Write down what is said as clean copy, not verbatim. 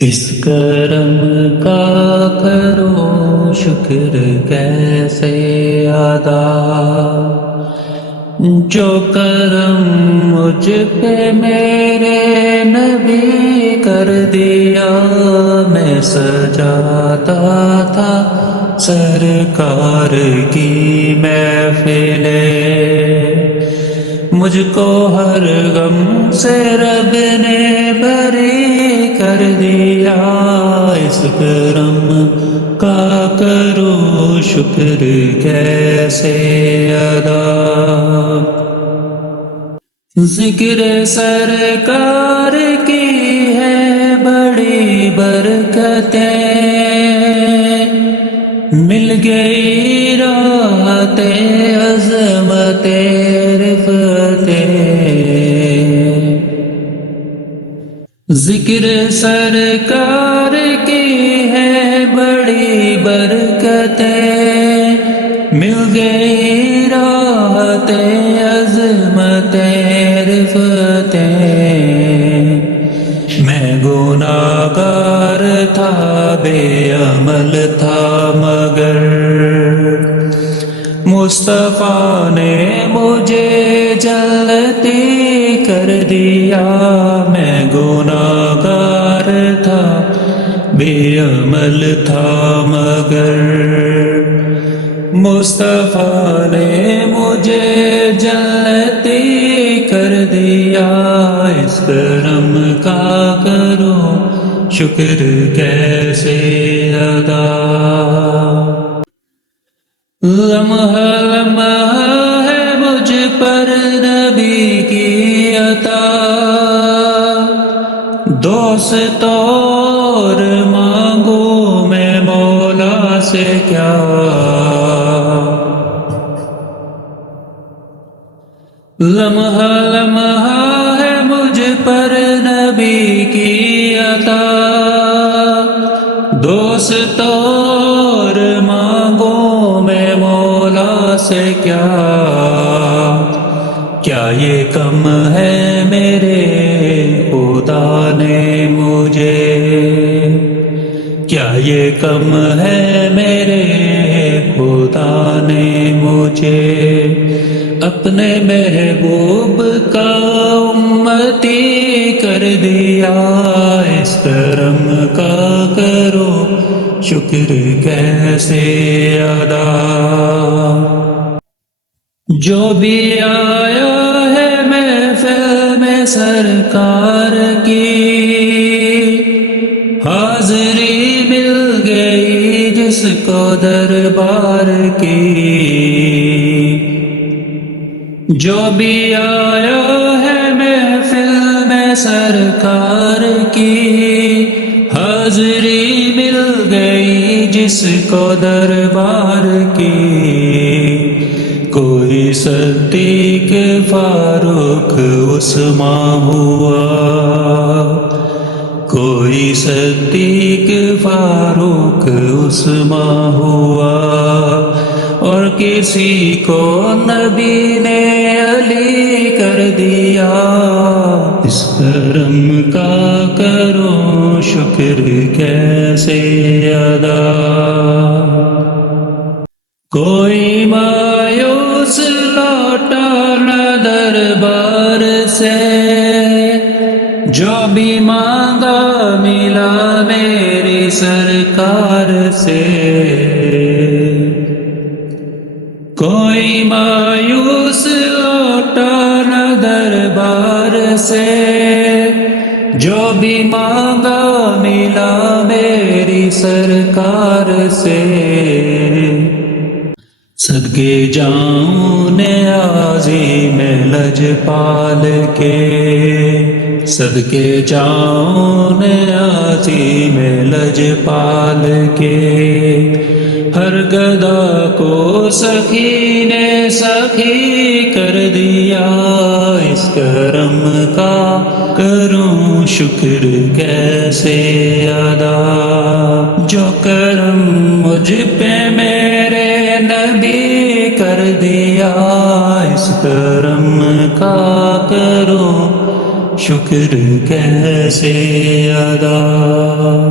اس کرم کا کرو شکر کیسے ادا، جو کرم مجھ پہ میرے نبی کر دیا۔ میں سجاتا تھا سرکار کی محفلیں، مجھ کو ہر غم سے رب نے بری کر دیا۔ اس کرم کا کرو شکر کیسے ادا، ذکر سرکار کی ہے بڑی برکتیں، مل گئی راحت عظمت رفتیں۔ ذکر سرکار کی ہے بڑی برکتیں، مل گئی راحت عظمت رفتیں۔ میں گناہگار تھا، بے عمل تھا، مگر مصطفیٰ نے مجھے جنتی کر دیا۔ میں گناہگار تھا، بے عمل تھا، مگر مصطفیٰ نے مجھے جنتی کر دیا۔ اس کرم کا کرو شکر کیسے ادا، لمحہ لمحہ ہے مجھ پر نبی کی عطا، دوست اور مانگوں میں مولا سے کیا۔ لمحہ لمحہ ہے مجھ پر نبی کی عطا، دوست اور مانگوں میں مولا سے کیا۔ کیا یہ کم ہے میرے خدا نے مجھے، کیا یہ کم ہے میرے خدا نے مجھے، اپنے محبوب کا امتی کر دیا۔ اس کرم کا کرو شکر کیسے ادا، جو بھی آیا ہے محفل میں سرکار کی، حاضری مل گئی جس کو دربار کی۔ جو بھی آیا ہے محفل میں سرکار کی، حاضری مل گئی جس کو دربار کی۔ کوئی صدیق فاروق عثمان ہوا، کوئی صدیق فاروق عثمان ہوا، اور کسی کو نبی نے علی کر دیا۔ اس کرم کا کرو شکر کیسے ادا، کوئی مایوس لوٹا نہ دربار سے، جو بھی مانگا ملا میری سرکار سے۔ کوئی مایوس لوٹا نہ دربار سے، جو بھی مانگا ملا میری سرکار سے۔ صدقے جاؤں نیازی میں لجپال کے، صدقے جاؤں نیازی میں لجپال کے، ہر گدا کو سخی نے سخی کر دیا۔ اس کرم کا کروں شکر کیسے ادا، جو کرم مجھ پہ میرے نبی کر دیا۔ اس کرم کا کرو شکر کیسے ادا